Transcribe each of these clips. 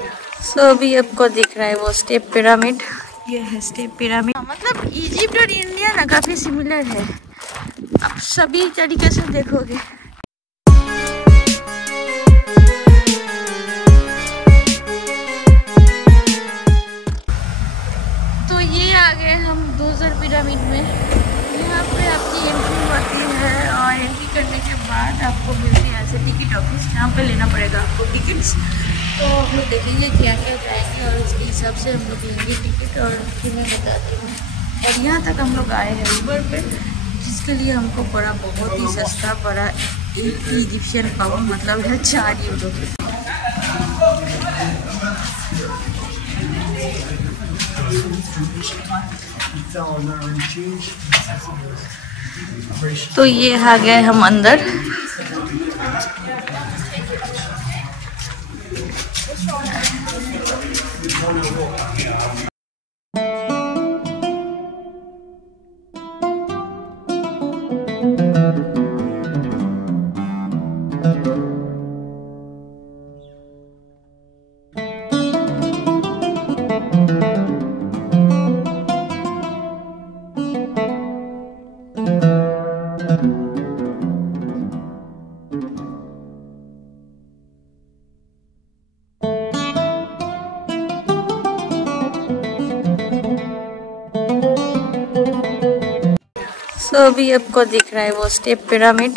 अभी आपको दिख रहा है वो स्टेप पिरामिड। ये है स्टेप पिरामिड। मतलब इजिप्ट और इंडिया ना काफी सिमिलर है, आप सभी तरीके से देखोगे। तो ये आ गए हम डोजर पिरामिड में। यहाँ पे आपकी एंट्री होती है और एंट्री करने के बाद आपको मिलती है ऐसे टिकट ऑफिस, जहाँ पे लेना पड़ेगा आपको टिकट्स। तो हम लोग देखेंगे क्या क्या जाएंगे और उसके हिसाब से हम लोग लेंगे टिकट और फिर मैं बताती हूँ। और यहाँ तक हम लोग आए हैं ऊबर पे, जिसके लिए हमको पड़ा बहुत ही सस्ता पड़ा। एक इजिप्शियन पाउंड मतलब है 4 यूरो। तो ये आ गए हम अंदर। तो अभी आपको दिख रहा है वो स्टेप पिरामिड।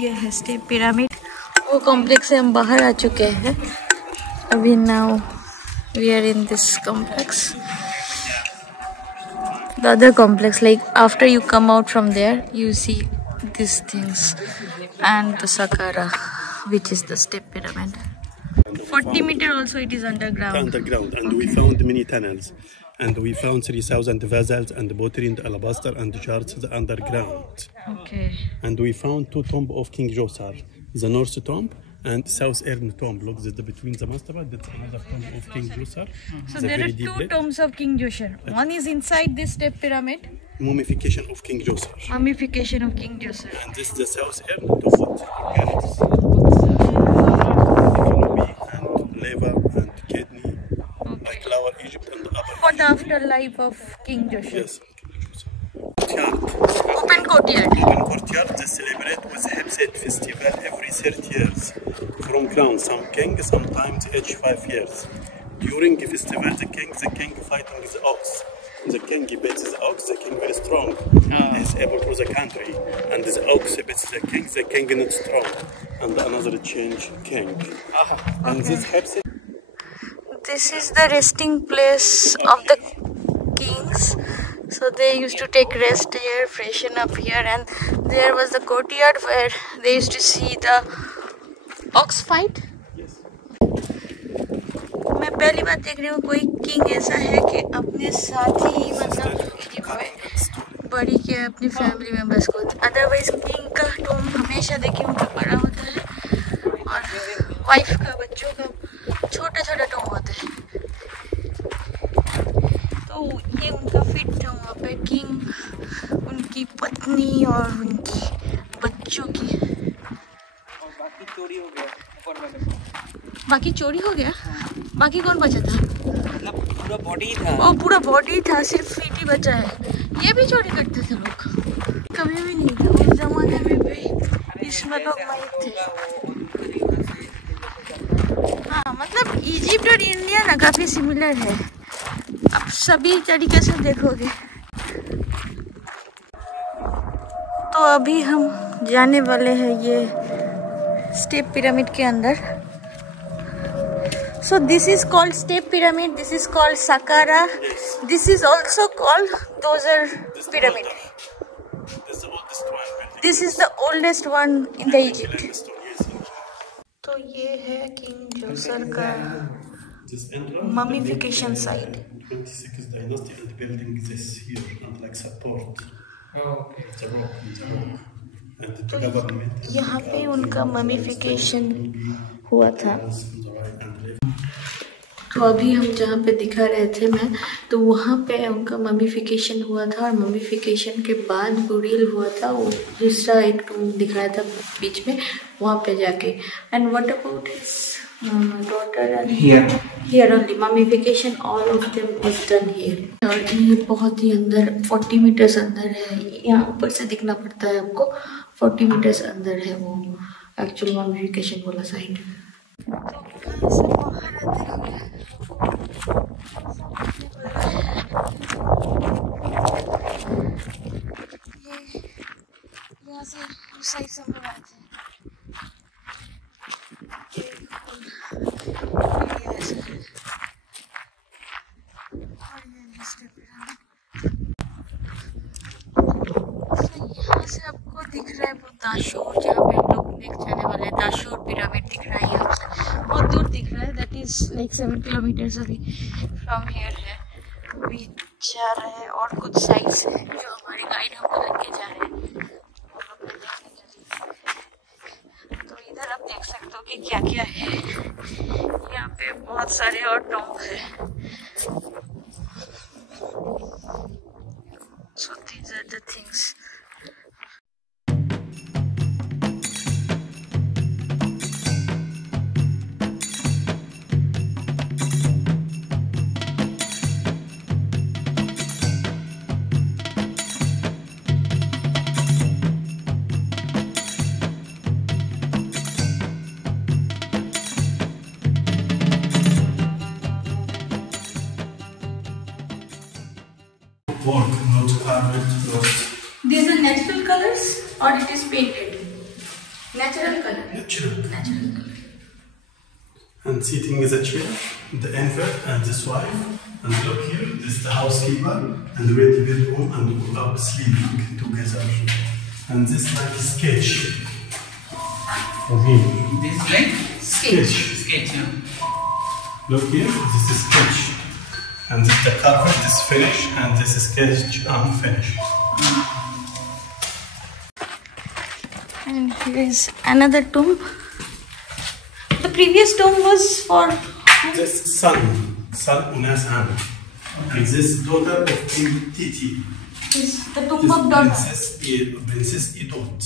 ये है स्टेप पिरामिड। वो कॉम्प्लेक्स से हम बाहर आ चुके हैं अभी। Now we are in this complex. The other complex, like after you come out from there you see these things and the Saqqara, which is the step pyramid. 40 meter also it is underground. And we found many tunnels, and we found 3,000 vessels and pottery and alabaster and shards underground. Okay. And we found 2 tombs of King Djoser, the north tomb and south eastern tomb. Look, between the mastaba, that's another tomb of King Djoser. So there are 2 tombs of King Djoser. One is inside this step pyramid. Mummification of King Djoser. Mummification of King Djoser. And this is the south eastern to foot organs. And liver and kidney, like Lower Egypt and the upper. For the afterlife of King Djoser. Yes. Courtyard. Open courtyard. Open courtyard. They celebrate with Hepset festival every 30 years. From crown, some king, sometimes each 5 years. During the festival, the king fighting the ox. The king beats the ox. The king very strong. He's able to the country. And the ox beats the king not strong. And another change king. And this Hepset. This is the resting place of the kings. So they used to take rest here, freshen up here, and there was the courtyard where they used to see the ox fight. Yes. मैं पहली बार देख रही हूँ कोई king ऐसा है कि अपने साथ ही मतलब इजिप्ट में बड़ी के अपनी फैमिली मेंबर्स को। अदरवाइज किंग का टॉम हमेशा देखिए उनका बड़ा होता है और वाइफ का, बच्चों का छोटा छोटा टॉम होता है। तो ये उनका फिट था वहाँ पे, किंग, उनकी पत्नी और उनकी बच्चों की। और बाकी चोरी हो गया ऊपर वाले। बाकी चोरी हो गया? बाकी कौन बचा था? मतलब पूरा बॉडी था। ओ पूरा बॉडी था, सिर्फ फीट ही बचा है। ये भी चोरी करते थे लोग? कभी भी नहीं था उस जमाने में भी, इसमें लोग माहिर थे। हाँ, मतलब इजिप्ट और इंडिया ना काफी सिमिलर है, आप सभी तरीके से देखोगे। तो अभी हम जाने वाले हैं ये स्टेप पिरामिड के अंदर। So this is called step pyramid. This is called Saqqara. This is also called Djoser pyramid. This is the oldest one in the Egypt. तो ये है किंग जोसर का mummification site. 26th dynasty and building this here and like support. The rock. तो यहाँ पे उनका mummification हुआ था। तो अभी हम जहाँ पे दिखा रहे थे मैं, तो वहाँ पे उनका ममिफिकेशन हुआ था और ममिफिकेशन के बाद बुरियल हुआ था। वो दूसरा एक टूम दिखाया था बीच में, वहाँ पे जाके। And what about his No, my daughter and Here only mummification, all of them was done here. और ये बहुत ही अंदर 40 मीटर्स अंदर है, यहाँ ऊपर से दिखना पड़ता है आपको, 40 मीटर्स अंदर है वो एक्चुअल मम्मिफिकेशन वाला साइड। तो से बाहर आते हैं यहाँ से उस साइड से हम लोग आते हैं। यहाँ से आपको दिख रहा है वो दाशूर, जहाँ पे हम लोग देख जाने वाले हैं। दाशूर पिरामिड दिख रहा है यहाँ से, बहुत दूर दिख रहा है। दैट इज लाइक 7 किलोमीटर्स अभी फ्रॉम हियर है। अभी जा रहे हैं और कुछ साइट्स हैं जो हमारे गाइड हमको लेके जा रहे हैं। तो इधर आप देख सकते हो कि क्या क्या है। यहाँ पे बहुत सारे और टॉम्ब है। So these are the things. Work, not carpet, not These are natural colors or it is painted? Natural color. natural. Natural color. And sitting is a chair, the infant and his wife. And look here, this is the housekeeper and the ready bedroom and we are sleeping together. And this like sketch. Okay. This is like Sketch. sketch. Look here, this is sketch. And this the carpet is finished and this is sketch unfinished. And here is another tomb. The previous tomb was for This son Unas Am. And this daughter of King Titi. the tomb of daughter. Princess Idot.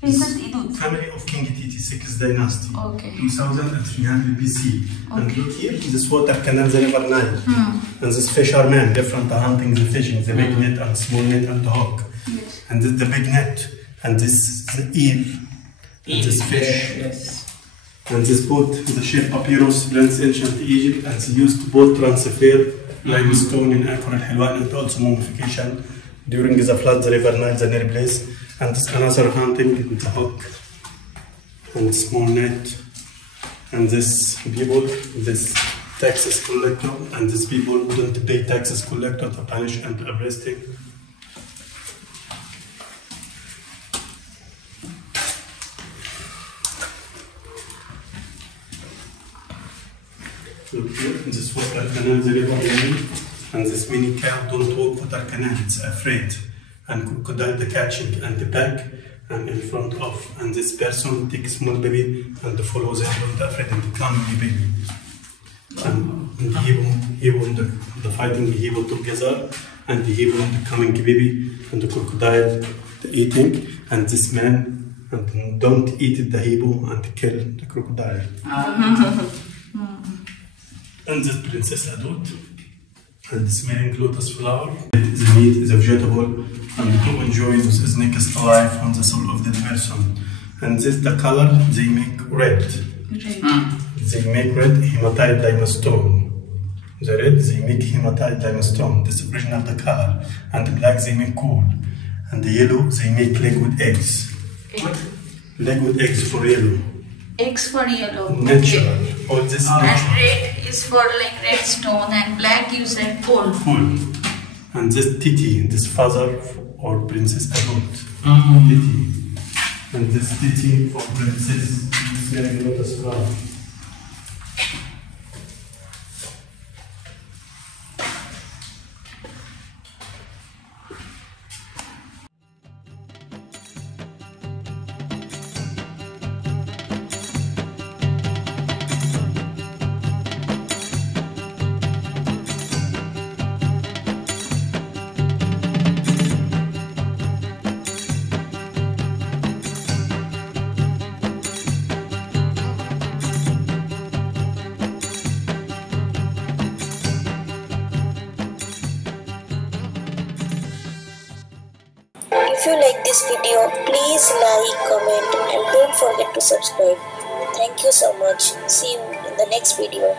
Princess Idut. Family of King Titi, 6th dynasty. Okay. 2300 BC. And Okay. look here, this water canal, the river Nile. And this fishermen, different hunting the fishing, the big net and small net and the hook. Yes. And this the big net. And this the eel. And this fish. Yes. And this boat, the ship Papyrus, Prince Ancient Egypt, and they used boat transfer limestone in Akor al-Hilwan and also mummification during the flood, the river Nile, the near place. And this another hunting with the hook and small net. And this people, this taxes collector, and these people wouldn't pay taxes collector to punish and arresting. Look here, this water canal, the river Nile, and this mini cow don't walk water canal, it's afraid. And crocodile the catching and the back and in front of. And this person takes small baby and follows it, don't afraid and come baby. And he will the fighting he will together and he will the coming baby and the crocodile the eating and this man and don't eat the hebo and kill the crocodile. And this princess Adot and the smelling lotus flower. The meat is a vegetable and to enjoy this is next life on the soul of the person. And this the color they make red. They make red hematite diamond stone. The red they make hematite diamond stone. This is original the color. And the black they make coal. And the yellow they make liquid eggs. Liquid eggs for yellow. Eggs for yellow. Natural. All this And natural. red is for like red stone and black you said coal. Cool. And this Titi, this father or Princess Adot. Titi. And this Titi for Princess. This very lotus flower. If you like this video, please like, comment and don't forget to subscribe. Thank you so much. See you in the next video.